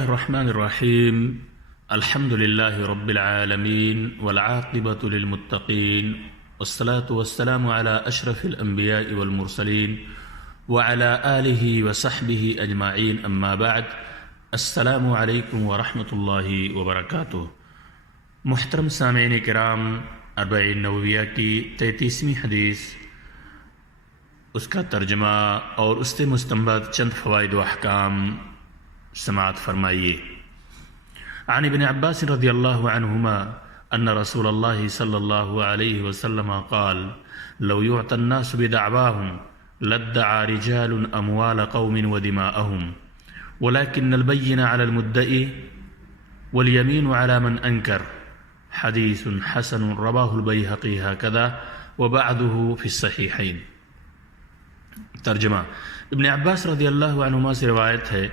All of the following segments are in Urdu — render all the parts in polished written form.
الله الرحمن الرحيم. الحمد لله رب العالمين والعاقبة للمتقين والصلاة والسلام على أشرف الأنبياء والمرسلين وعلى آله وصحبه أجمعين، أما بعد. السلام علیکم ورحمۃ اللہ وبرکاتہ. محترم سامعین کرام، اربعین نوویہ کی 33ویں حدیث، اس کا ترجمہ اور اس سے مستنبط چند فوائد و احکام سماعت فرمائیے. عن ابن عباس رضی اللہ عنہما ان رسول اللہ صلی اللہ علیہ وسلم قال لو يعطى الناس بدعواهم لادعى رجال اموال قوم ودماءهم ولكن البين على المدعي واليمين على من انكر. حدیث حسن رواه البیہقی هكذا وبعده في الصحیحین. ترجمہ: ابن عباس رضی اللہ عنہما سے روایت ہے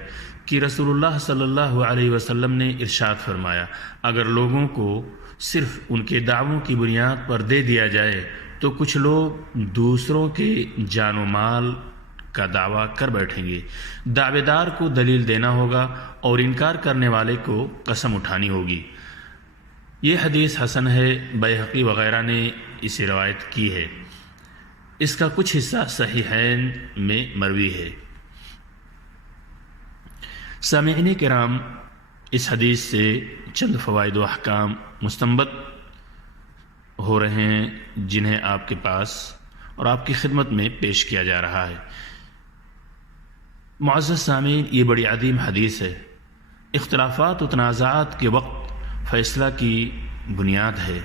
کہ رسول اللہ صلی اللہ علیہ وسلم نے ارشاد فرمایا، اگر لوگوں کو صرف ان کے دعووں کی بنیاد پر دے دیا جائے تو کچھ لوگ دوسروں کے جان و مال کا دعویٰ کر بیٹھیں گے. دعوے دار کو دلیل دینا ہوگا اور انکار کرنے والے کو قسم اٹھانی ہوگی. یہ حدیث حسن ہے، بیہقی وغیرہ نے اسے روایت کی ہے. اس کا کچھ حصہ صحیحین میں مروی ہے. سامعین کرام، اس حدیث سے چند فوائد و احکام مستنبط ہو رہے ہیں جنہیں آپ کے پاس اور آپ کی خدمت میں پیش کیا جا رہا ہے. معزز سامعین، یہ بڑی عظیم حدیث ہے. اختلافات و تنازعات کے وقت فیصلہ کی بنیاد ہے.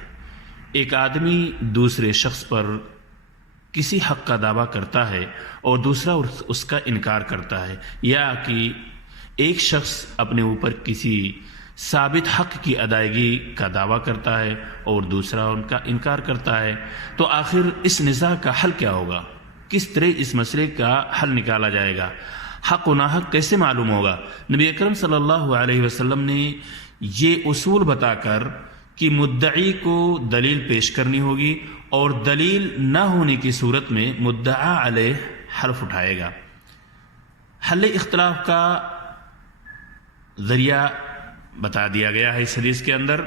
ایک آدمی دوسرے شخص پر کسی حق کا دعویٰ کرتا ہے اور دوسرا اس کا انکار کرتا ہے، یا کہ ایک شخص اپنے اوپر کسی ثابت حق کی ادائیگی کا دعویٰ کرتا ہے اور دوسرا ان کا انکار کرتا ہے، تو آخر اس نزاع کا حل کیا ہوگا؟ کس طرح اس مسئلے کا حل نکالا جائے گا؟ حق و ناحق کیسے معلوم ہوگا؟ نبی اکرم صلی اللہ علیہ وسلم نے یہ اصول بتا کر کہ مدعی کو دلیل پیش کرنی ہوگی اور دلیل نہ ہونے کی صورت میں مدعا علیہ حلف اٹھائے گا. حل اختلاف کا ذریعہ بتا دیا گیا ہے اس حدیث کے اندر.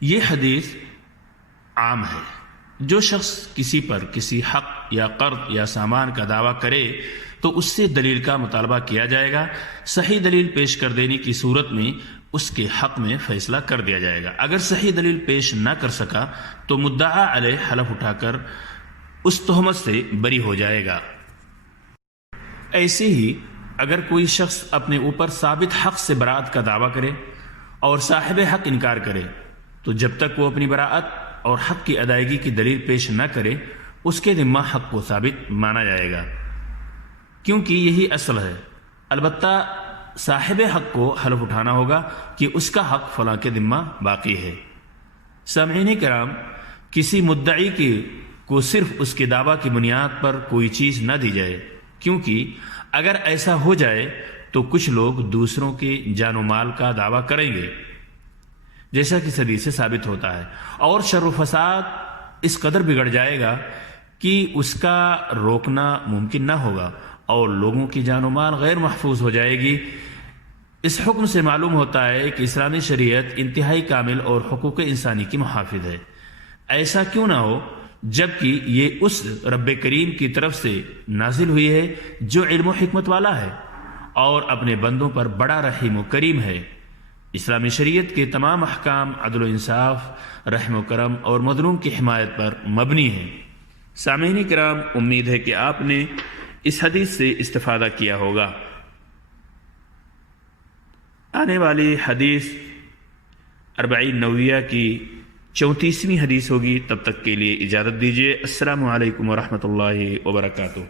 یہ حدیث عام ہے. جو شخص کسی پر کسی حق یا قرض یا سامان کا دعویٰ کرے تو اس سے دلیل کا مطالبہ کیا جائے گا. صحیح دلیل پیش کر دینے کی صورت میں اس کے حق میں فیصلہ کر دیا جائے گا. اگر صحیح دلیل پیش نہ کر سکا تو مدعا علیہ حلف اٹھا کر اس تہمت سے بری ہو جائے گا. ایسے ہی اگر کوئی شخص اپنے اوپر ثابت حق سے برات کا دعویٰ کرے اور صاحب حق انکار کرے تو جب تک وہ اپنی براءت اور حق کی ادائیگی کی دلیل پیش نہ کرے اس کے ذمہ حق کو ثابت مانا جائے گا، کیونکہ یہی اصل ہے. البتہ صاحب حق کو حلف اٹھانا ہوگا کہ اس کا حق فلاں کے ذمہ باقی ہے. سامعین کرام، کسی مدعی کو صرف اس کے دعویٰ کی بنیاد پر کوئی چیز نہ دی جائے، کیونکہ اگر ایسا ہو جائے تو کچھ لوگ دوسروں کے جان و مال کا دعویٰ کریں گے، جیسا کہ حدیث سے ثابت ہوتا ہے، اور شر و فساد اس قدر بگڑ جائے گا کہ اس کا روکنا ممکن نہ ہوگا اور لوگوں کی جان و مال غیر محفوظ ہو جائے گی. اس حکم سے معلوم ہوتا ہے کہ اسلامی شریعت انتہائی کامل اور حقوق انسانی کی محافظ ہے. ایسا کیوں نہ ہو جبکہ یہ اس رب کریم کی طرف سے نازل ہوئی ہے جو علم و حکمت والا ہے اور اپنے بندوں پر بڑا رحیم و کریم ہے. اسلامی شریعت کے تمام احکام عدل و انصاف، رحم و کرم اور مظلوم کی حمایت پر مبنی ہیں. سامعین کرام، امید ہے کہ آپ نے اس حدیث سے استفادہ کیا ہوگا. آنے والی حدیث اربعین نوویہ کی 34ویں حدیث ہوگی. تب تک کے لیے اجازت دیجیے. السلام علیکم ورحمۃ اللہ وبرکاتہ.